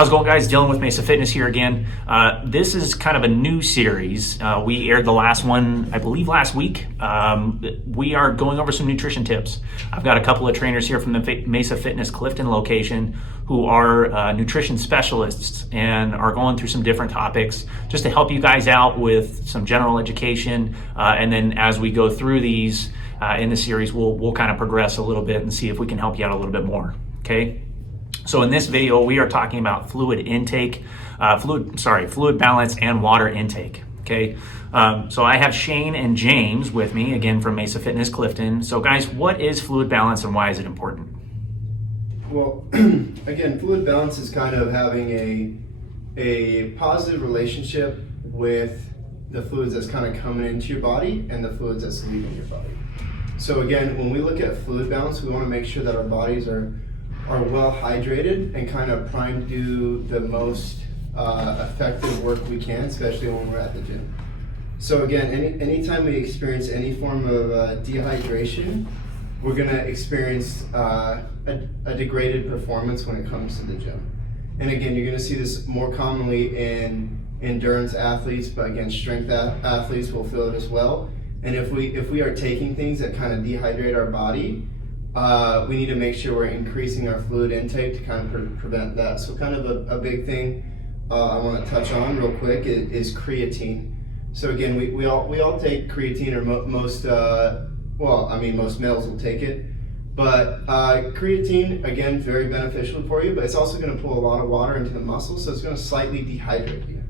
How's it going, guys? Dylan with Mesa Fitness here again. This is kind of a new series. We aired the last one, I believe, last week. We are going over some nutrition tips. I've got a couple of trainers here from the Mesa Fitness Clifton location who are nutrition specialists and are going through some different topics just to help you guys out with some general education. And then as we go through these in the series, we'll kind of progress a little bit and see if we can help you out a little bit more. Okay. So in this video, we are talking about fluid intake, fluid balance and water intake. Okay. So I have Shane and James with me again from Mesa Fitness Clifton. So guys, what is fluid balance and why is it important? Well, again, fluid balance is kind of having a positive relationship with the fluids that's kind of coming into your body and the fluids that's leaving your body. So again, when we look at fluid balance, we want to make sure that our bodies are well hydrated and kind of primed to do the most effective work we can, especially when we're at the gym. So again, anytime we experience any form of dehydration, we're going to experience a degraded performance when it comes to the gym. And again, you're going to see this more commonly in endurance athletes, but again, strength athletes will feel it as well. And if we are taking things that kind of dehydrate our body, we need to make sure we're increasing our fluid intake to kind of prevent that. So kind of a big thing I want to touch on real quick is creatine. So again, we all take creatine, or most males will take it. But creatine, again, very beneficial for you, but it's also going to pull a lot of water into the muscles, so it's going to slightly dehydrate you.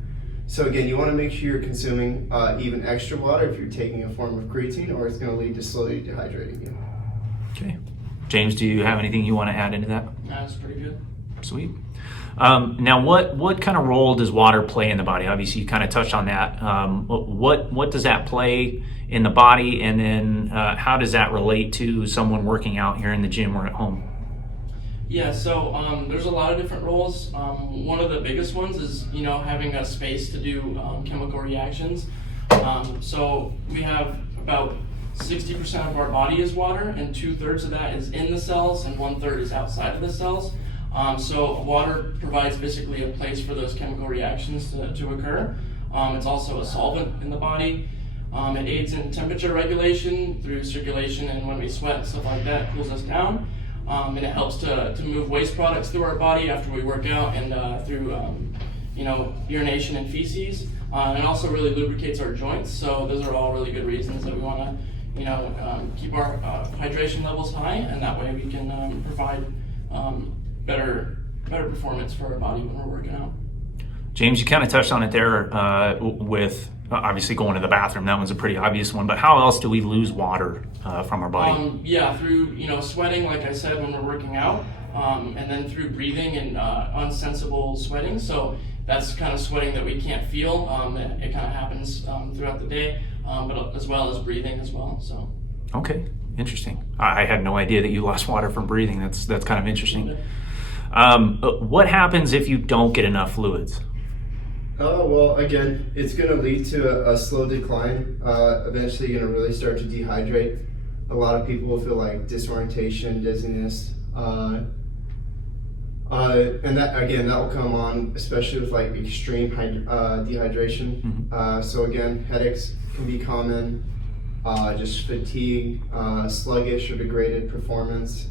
So again, you want to make sure you're consuming even extra water if you're taking a form of creatine, or it's going to lead to slowly dehydrating you. Okay. James, do you have anything you want to add into that? That's pretty good. Sweet. Now, what kind of role does water play in the body? Obviously, you kind of touched on that. What does that play in the body, and then how does that relate to someone working out here in the gym or at home? Yeah, so there's a lot of different roles. One of the biggest ones is having a space to do chemical reactions. So we have about 60% of our body is water, and 2/3 of that is in the cells, and 1/3 is outside of the cells. So water provides basically a place for those chemical reactions to occur. It's also a solvent in the body. It aids in temperature regulation through circulation, and when we sweat, stuff like that, it cools us down. And it helps to move waste products through our body after we work out, and through urination and feces. And it also really lubricates our joints. So those are all really good reasons that we want to keep our hydration levels high, and that way we can provide better performance for our body when we're working out. James, you kind of touched on it there with obviously going to the bathroom. That one's a pretty obvious one, but how else do we lose water from our body? Through sweating, like I said, when we're working out, and then through breathing and unsensible sweating. So that's kind of sweating that we can't feel. It kind of happens throughout the day, but as well as breathing as well. So. Okay, interesting. I had no idea that you lost water from breathing. That's kind of interesting. What happens if you don't get enough fluids? Well, again, it's going to lead to a slow decline. Eventually, you're going to really start to dehydrate. A lot of people will feel like disorientation, dizziness, and that will come on, especially with like extreme dehydration. Mm-hmm. So again, headaches can be common. Just fatigue, sluggish or degraded performance.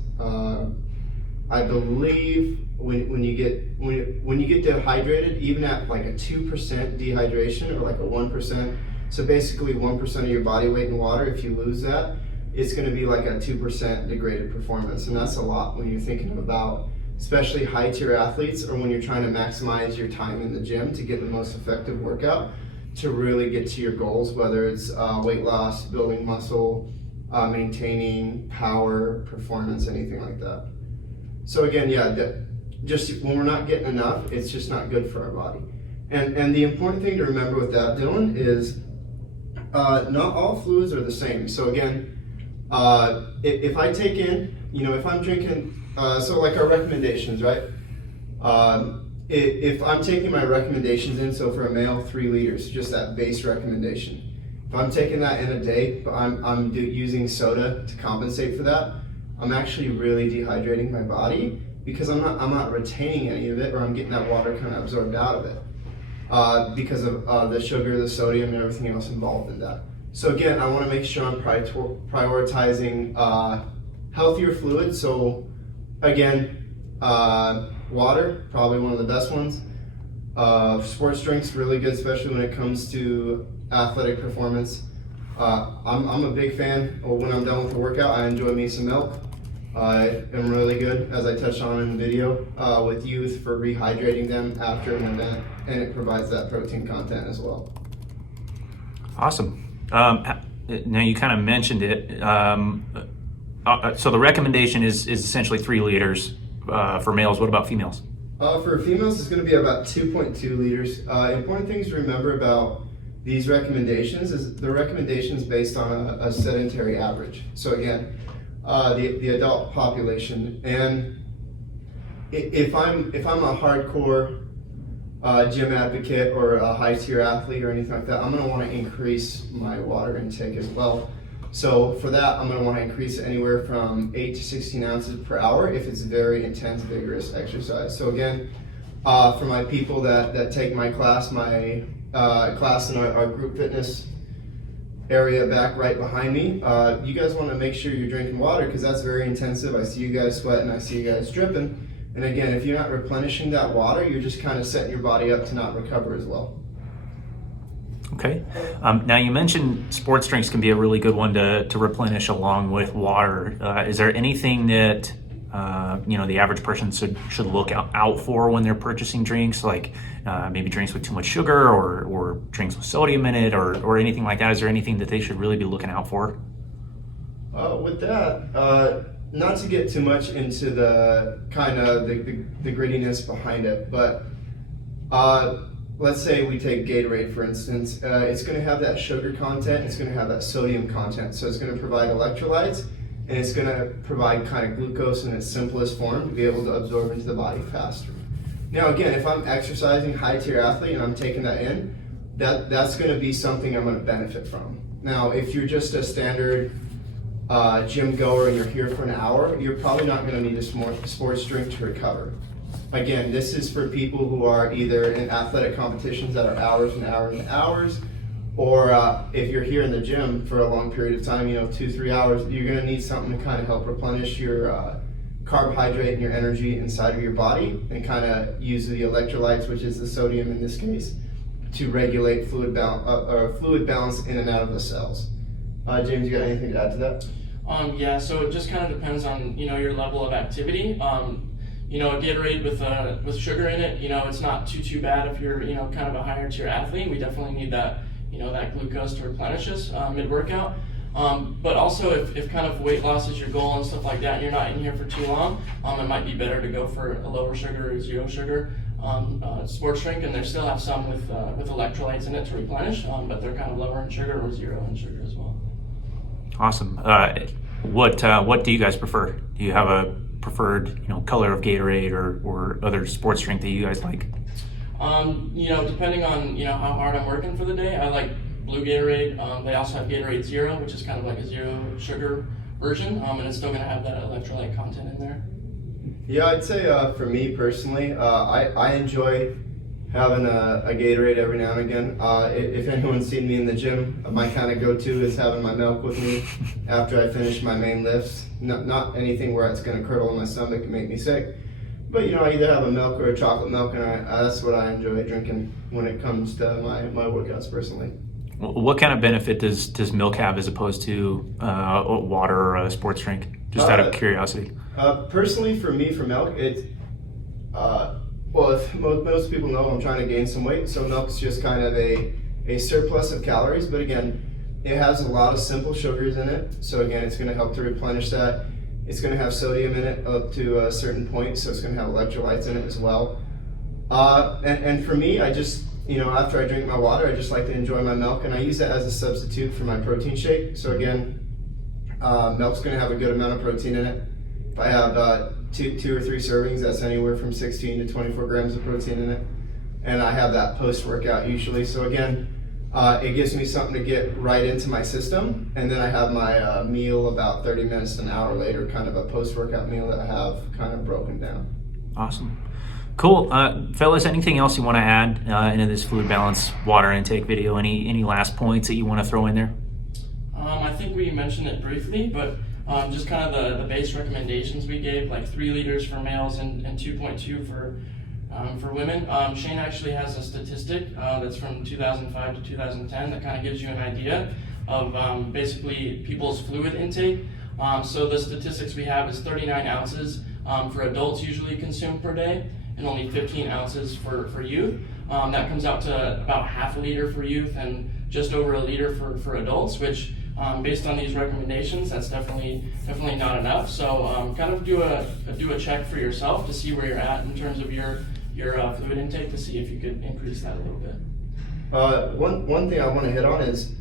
I believe when you get dehydrated, even at like a 2% dehydration or like a 1%, so basically 1% of your body weight in water, if you lose that, it's going to be like a 2% degraded performance, and that's a lot when you're thinking about especially high tier athletes, or when you're trying to maximize your time in the gym to get the most effective workout to really get to your goals, whether it's weight loss, building muscle, maintaining power, performance, anything like that. So again, just when we're not getting enough, it's just not good for our body. And the important thing to remember with that, Dylan, is not all fluids are the same. So again, if I take in, if I'm drinking, so like our recommendations, right? If I'm taking my recommendations in, so for a male, 3 liters, just that base recommendation. If I'm taking that in a day, but I'm using soda to compensate for that, I'm actually really dehydrating my body because I'm not retaining any of it, or I'm getting that water kind of absorbed out of it because of the sugar, the sodium, and everything else involved in that. So again, I want to make sure I'm prioritizing healthier fluids. So again, water, probably one of the best ones. Sports drinks, really good, especially when it comes to athletic performance. I'm a big fan. When I'm done with the workout, I enjoy Mesa milk. I am really good, as I touched on in the video, with youth for rehydrating them after an event, and it provides that protein content as well. Awesome. Now you kind of mentioned it. So the recommendation is essentially 3 liters for males. What about females? For females, it's going to be about 2.2 liters. Important things to remember about these recommendations is the recommendations based on a sedentary average. So again, the adult population, and if I'm a hardcore gym advocate or a high tier athlete or anything like that, I'm going to want to increase my water intake as well. So for that, I'm going to want to increase it anywhere from 8 to 16 ounces per hour if it's very intense, vigorous exercise. So again, for my people that take my class, class in our group fitness area back right behind me, you guys want to make sure you're drinking water because that's very intensive. I see you guys sweating, I see you guys dripping. And again, if you're not replenishing that water, you're just kind of setting your body up to not recover as well. Okay. Now you mentioned sports drinks can be a really good one to replenish along with water. Is there anything that the average person should look out for when they're purchasing drinks, like maybe drinks with too much sugar or drinks with sodium in it or anything like that? Is there anything that they should really be looking out for? With that, not to get too much into the kind of the grittiness behind it, but let's say we take Gatorade, for instance. It's going to have that sugar content, it's going to have that sodium content, so it's going to provide electrolytes, and it's going to provide kind of glucose in its simplest form to be able to absorb into the body faster. Now again, if I'm exercising, high tier athlete, and I'm taking that in, that's going to be something I'm going to benefit from. Now if you're just a standard gym goer and you're here for an hour, you're probably not going to need a sports drink to recover. Again, this is for people who are either in athletic competitions that are hours and hours and hours, or if you're here in the gym for a long period of time, 2-3 hours, you're going to need something to kind of help replenish your carbohydrate and your energy inside of your body, and kind of use the electrolytes, which is the sodium in this case, to regulate fluid balance in and out of the cells. James, you got anything to add to that? Yeah, so it just kind of depends on your level of activity. A Gatorade with sugar in it, it's not too bad if you're kind of a higher tier athlete. We definitely need that that glucose to replenish us mid workout. But also if kind of weight loss is your goal and stuff like that, and you're not in here for too long, it might be better to go for a lower sugar or zero sugar sports drink, and they still have some with electrolytes in it to replenish, but they're kind of lower in sugar or zero in sugar as well. Awesome. What do you guys prefer? Do you have a preferred color of Gatorade or other sports drink that you guys like? Depending on how hard I'm working for the day, I like blue Gatorade. They also have Gatorade Zero, which is kind of like a zero sugar version, and it's still going to have that electrolyte content in there. Yeah, I'd say for me personally, I enjoy having a Gatorade every now and again. If anyone's seen me in the gym, my kind of go-to is having my milk with me after I finish my main lifts. Not anything where it's going to curdle in my stomach and make me sick. But I either have a milk or a chocolate milk, and that's what I enjoy drinking when it comes to my workouts personally. What kind of benefit does milk have as opposed to water or a sports drink? Just out of curiosity. Personally, for me, for milk, it's if most people know, I'm trying to gain some weight, so milk's just kind of a surplus of calories. But again, it has a lot of simple sugars in it, so again, it's going to help to replenish that. It's going to have sodium in it up to a certain point, so it's going to have electrolytes in it as well. And for me, I just, after I drink my water, I just like to enjoy my milk, and I use that as a substitute for my protein shake. So again, milk's going to have a good amount of protein in it. If I have two or three servings, that's anywhere from 16 to 24 grams of protein in it. And I have that post-workout usually. So again, it gives me something to get right into my system, and then I have my meal about 30 minutes to an hour later, kind of a post-workout meal that I have kind of broken down. Awesome. Cool. Fellas, anything else you want to add into this fluid balance water intake video? Any last points that you want to throw in there? I think we mentioned it briefly, but just kind of the base recommendations we gave, like 3 liters for males and 2.2 for women. Shane actually has a statistic that's from 2005 to 2010 that kind of gives you an idea of basically people's fluid intake. So the statistics we have is 39 ounces for adults usually consumed per day, and only 15 ounces for youth. That comes out to about half a liter for youth and just over a liter for adults, which based on these recommendations, that's definitely not enough. So kind of do a check for yourself to see where you're at in terms of your fluid intake, to see if you could increase that a little bit. One thing I want to hit on is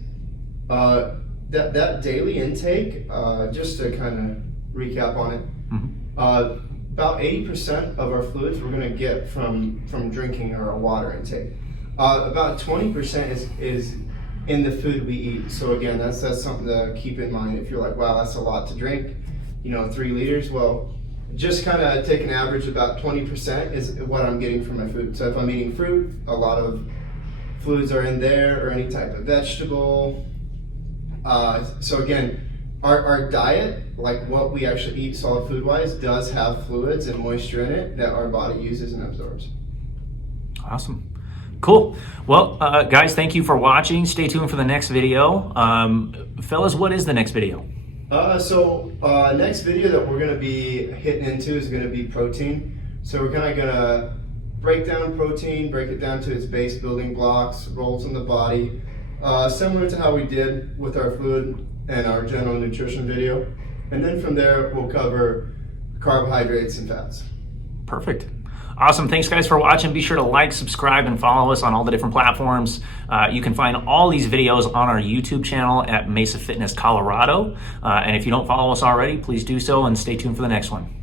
that daily intake. Just to kind of recap on it, about 80% of our fluids we're going to get from drinking or a water intake. About 20% is in the food we eat. So again, that's something to keep in mind. If you're like, wow, that's a lot to drink, 3 liters. Well, just kind of take an average. About 20% is what I'm getting from my food. So if I'm eating fruit, a lot of fluids are in there, or any type of vegetable. So again, our diet, like what we actually eat solid food wise, does have fluids and moisture in it that our body uses and absorbs. Awesome. Cool. Well, guys, thank you for watching. Stay tuned for the next video. Fellas, what is the next video? Next video that we're going to be hitting into is going to be protein. So we're kind of going to break down protein, break it down to its base building blocks, roles in the body, similar to how we did with our fluid and our general nutrition video. And then from there, we'll cover carbohydrates and fats. Perfect. Awesome. Thanks, guys, for watching. Be sure to like, subscribe, and follow us on all the different platforms. You can find all these videos on our YouTube channel at Mesa Fitness Colorado. And if you don't follow us already, please do so, and stay tuned for the next one.